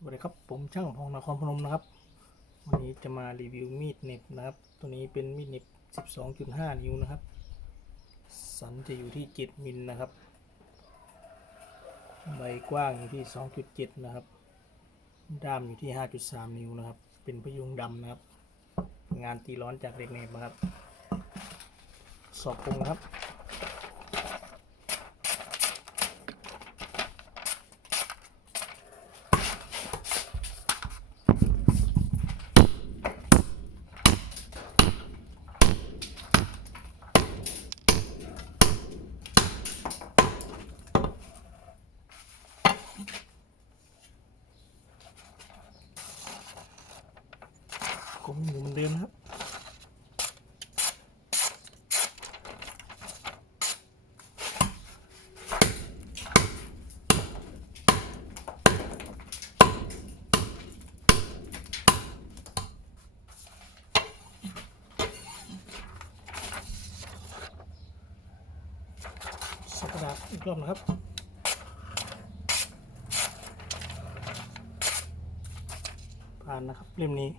สวัสดีครับผมช่างพองนครพนมนะครับ วันนี้จะมารีวิวมีดเน็บนะครับ ตัวนี้เป็นมีดเน็บ 12.5 นิ้วนะครับ สันจะอยู่ที่ 7 มิลนะครับใบกว้างอยู่ที่ 2.7 นะครับ ด้ามอยู่ที่ 5.3 นิ้วนะครับ เป็นพยุงดำนะครับ งานตีร้อนจากเหล็กเน็บนะครับ สอบปรุงครับ มอยู่เหมือนเดิมครับสักกระดาษอีกรอบนะครับผ่านนะครับเล่มนี้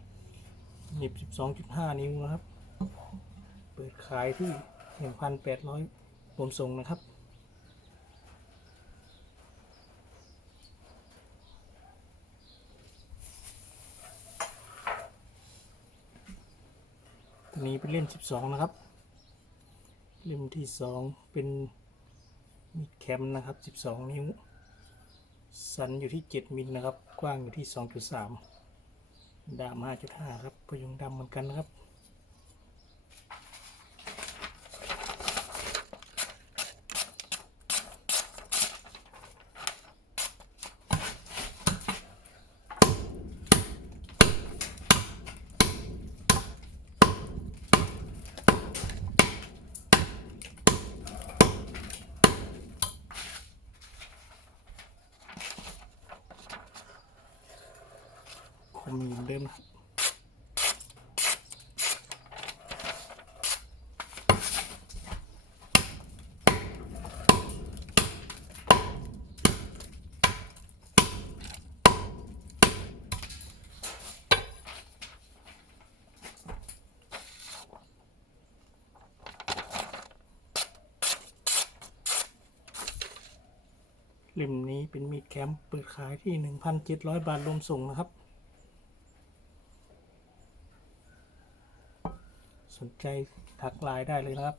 หยิบ 12.5 นิ้วนะครับ เปิดขายที่ 1,800รวมส่งนะครับ ตัวนี้เป็นเล่ม 12 นะครับ เล่มที่ 2 เป็นมีดแคมนะครับ 12 นิ้ว สันอยู่ที่ 7 มิลนะครับ กว้างอยู่ที่ 2.3 ดาม5.5ครับพยุงดำเหมือนกันนะครับ คมเหมือนเดิมรับเล่มนี้เป็นมีดแคมป์เปิดขายที่ 1,700 บาทรวมส่งนะครับ สนใจทักไลน์ได้เลยนะครับ